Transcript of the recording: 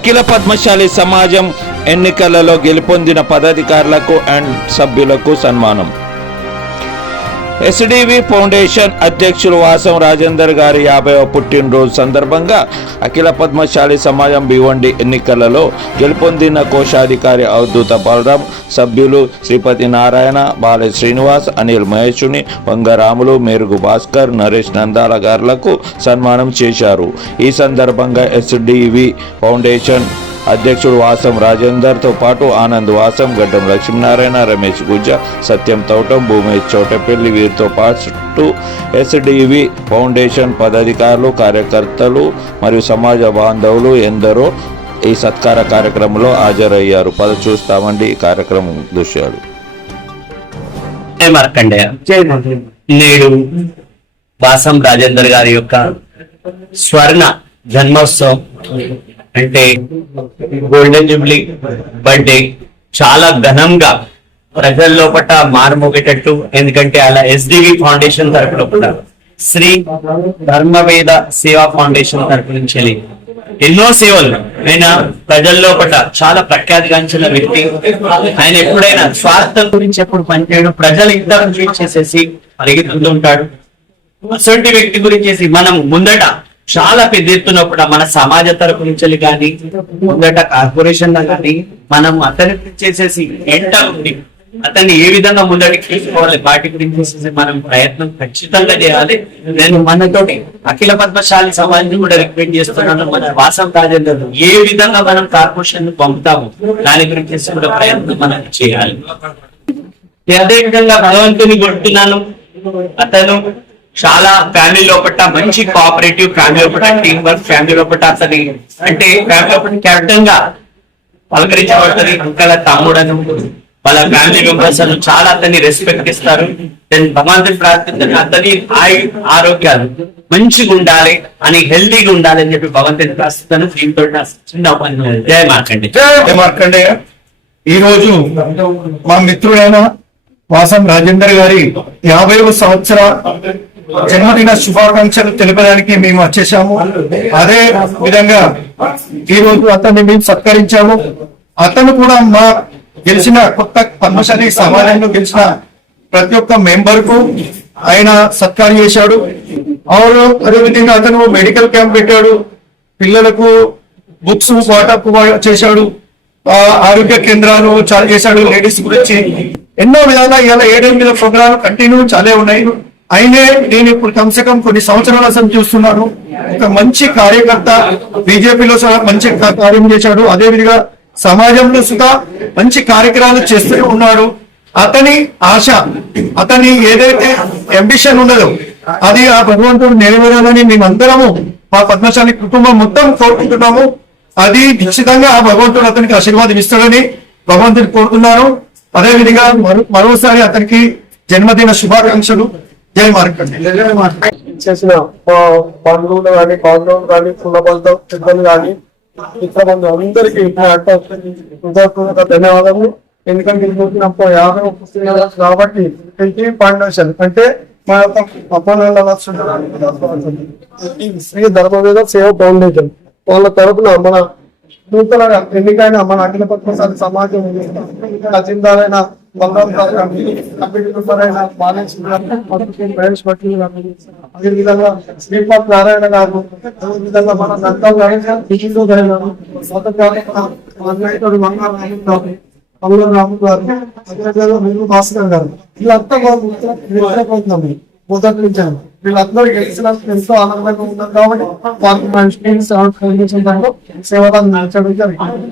అఖిల పద్మశాలి సమాజం ఎన్నికలలో గెలుపొందిన పదాధికారులకు అండ్ సభ్యులకు సన్మానం. ఎస్డివి ఫౌండేషన్ అధ్యక్షులు వాసం రాజేందర్ గారి యాభైవ పుట్టినరోజు సందర్భంగా అఖిల పద్మశాలి సమాజం భివండి ఎన్నికలలో గెలుపొందిన కోశాధికారి అవధూత బలరాం సభ్యులు శ్రీపతి నారాయణ బాల శ్రీనివాస్ అనిల్ మహేషుని వంగరాములు మేరుగు భాస్కర్ నరేష్ నందాల గారులకు సన్మానం చేశారు. ఈ సందర్భంగా ఎస్డివి ఫౌండేషన్ అధ్యక్షుడు వాసం రాజేందర్తో పాటు ఆనంద్ వాసం గడ్డం లక్ష్మీనారాయణ రమేష్ గుజ్జ సత్యం తౌటం భూమేష్ చోటపల్లి వీరితో పాటు ఎస్డివి ఫౌండేషన్ పదాధికారులు కార్యకర్తలు మరియు సమాజ బాంధవులు ఎందరో ఈ సత్కార కార్యక్రమంలో హాజరయ్యారు. పద చూస్తామండి ఈ కార్యక్రమం దృశ్యాలు. నేడు వాసం రాజేందర్ గారి యొక్క స్వర్ణ జన్మోత్సవం. అంటే గోల్డెన్ జూబ్లీ బర్త్డే చాలా ఘనంగా ప్రజల లోపల మారుమోగేటట్టు ఎందుకంటే అలా ఎస్డివి ఫౌండేషన్ తరపు లోపల శ్రీ ధర్మవేద సేవా ఫౌండేషన్ తరపు నుంచి ఎన్నో సేవలు. ఆయన ప్రజల లోపల చాలా ప్రఖ్యాతిగాంచిన వ్యక్తి. ఆయన ఎప్పుడైనా స్వార్థం గురించి ఎప్పుడు పనిచేయడం ప్రజలు ఇద్దరు ట్రీట్ చేసేసి పరిగెత్తుతుంటాడు. అటువంటి వ్యక్తి గురించి మనం ముందట చాలా పెద్ద ఎత్తున కూడా మన సమాజ తరపు నుంచి కానీ ముందట కార్పొరేషన్ కానీ మనం అతని చేసేసి ఎంట ఉంది అతన్ని ఏ విధంగా ముందటికి తీసుకోవాలి వాటి గురించి మనం ప్రయత్నం ఖచ్చితంగా చేయాలి. నేను మనతోటి అఖిల పద్మశాలి సమాజాన్ని కూడా రికమెండ్ చేస్తున్నాను. మన వాసం రాజేందర్ ఏ విధంగా మనం కార్పొరేషన్ పంపుతాము దాని గురించి కూడా ప్రయత్నం మనం చేయాలి. అదే విధంగా భగవంతుని కొడుతున్నాను. అతను చాలా ఫ్యామిలీ లోపల మంచి కోఆపరేటివ్ ఫ్యామిలీ లోపల టీం వర్క్ ఫ్యామిలీ లోపల అతని అంటే ఫ్యామిలీ లోపల కెప్టెన్గా పలకరించబడుతుంది. అంకల తమ్ముడను వాళ్ళ ఫ్యామిలీ మెంబర్స్ అను చాలా అతన్ని రెస్పెక్ట్ ఇస్తారు. నేను భగవంతుని ప్రార్థించిన అతని ఆయు ఆరోగ్యాలు మంచిగా ఉండాలి అని హెల్తీగా ఉండాలి అని చెప్పి భగవంతుని ప్రార్థిస్తాను. దీంతో నా చిన్న జయ మార్కండి. జయ మార్కండేయ ఈ రోజు మా మిత్రుడైన వాసం రాజేందర్ గారి యాభైవ సంవత్సర జన్మదిన శుభాకాంక్షలు తెలిపడానికి మేము వచ్చేసాము. అదే విధంగా ఈ రోజు అతన్ని మేము సత్కరించాము. అతను కూడా మా గెలిచిన కొత్త పద్మశాలి సమాజంలో గెలిచిన ప్రతి ఒక్క మెంబర్కు ఆయన సత్కారం చేశాడు. అవును అదేవిధంగా అతను మెడికల్ క్యాంప్ పెట్టాడు. పిల్లలకు బుక్స్ వాటప్ చేశాడు. ఆ, ఆరోగ్య కేంద్రాలు చాలా చేశాడు. లేడీస్ గురించి ఎన్నో విధాలు ఇలా ఏడెనిమిది ప్రోగ్రాలు కంటిన్యూ చాలే ఉన్నాయి. అయినే నేను ఇప్పుడు కమ్సకం కొన్ని సంవత్సరాల అసలు చూస్తున్నాను. ఒక మంచి కార్యకర్త బీజేపీలో మంచి కార్యం చేశాడు. అదే విధంగా సమాజంలో సుధా మంచి కార్యక్రమాలు చేస్తూ ఉన్నాడు. అతని ఆశ అతని ఏదైతే అంబిషన్ ఉన్నదో అది ఆ భగవంతుడు నెరవేరాలని మేమందరము మా పద్మశాలి కుటుంబం మొత్తం కోరుకుంటున్నాము. అది నిశ్చితంగా ఆ భగవంతుడు అతనికి ఆశీర్వాదం ఇస్తాడని భగవంతుని కోరుతున్నాను. అదే విధంగా మరో- మరోసారి అతనికి జన్మదిన శుభాకాంక్షలు. చేసిన బంధువులు కానీ బాంధవులు కానీ కుల బంధం పెద్దలు కానీ ఇతర బంధు అందరికీ హృదయపూర్వక ధన్యవాదాలు ఎందుకంటే ఈరోజు నా యాభై పుస్తకాలు కాబట్టి ఇది ఫౌండేషన్ అంటే మా యొక్క అప్పనాల శ్రీ ధర్మవేద సేవ ఫౌండేషన్ వాళ్ళ తరపున మన నూతన ఎన్నికైన మన అఖిల పద్మశాలి సమాజం అజిందాలైన బలరాం గారు కానీ, కమిటీ మెంబర్ అయిన బాలేష్ గారు, మొదటి మహేష్ పటేల్ గారు, అదేవిధంగా శ్రీపాద్ నారాయణ గారు అదేవిధంగా మన నందం గణేష్ గారు, హిందూ గారు మొదటి గారు, అన్నయ్యతోడు మంగా రాము గారు అమలు రాము గారు అదేవిధంగా మీరు భాస్కర్ గారు వీళ్ళంతా మా మిత్ర- మిత్రపోతున్నాం మొదటి నుంచి వీళ్ళందరూ గెలిచినందుకు ఎంతో ఆనందంగా ఉన్నారు కాబట్టి వాళ్ళకి మా ఇన్స్టిట్యూట్ సేవలు కలిగించడంలో సేవలను నచ్చడం జరిగింది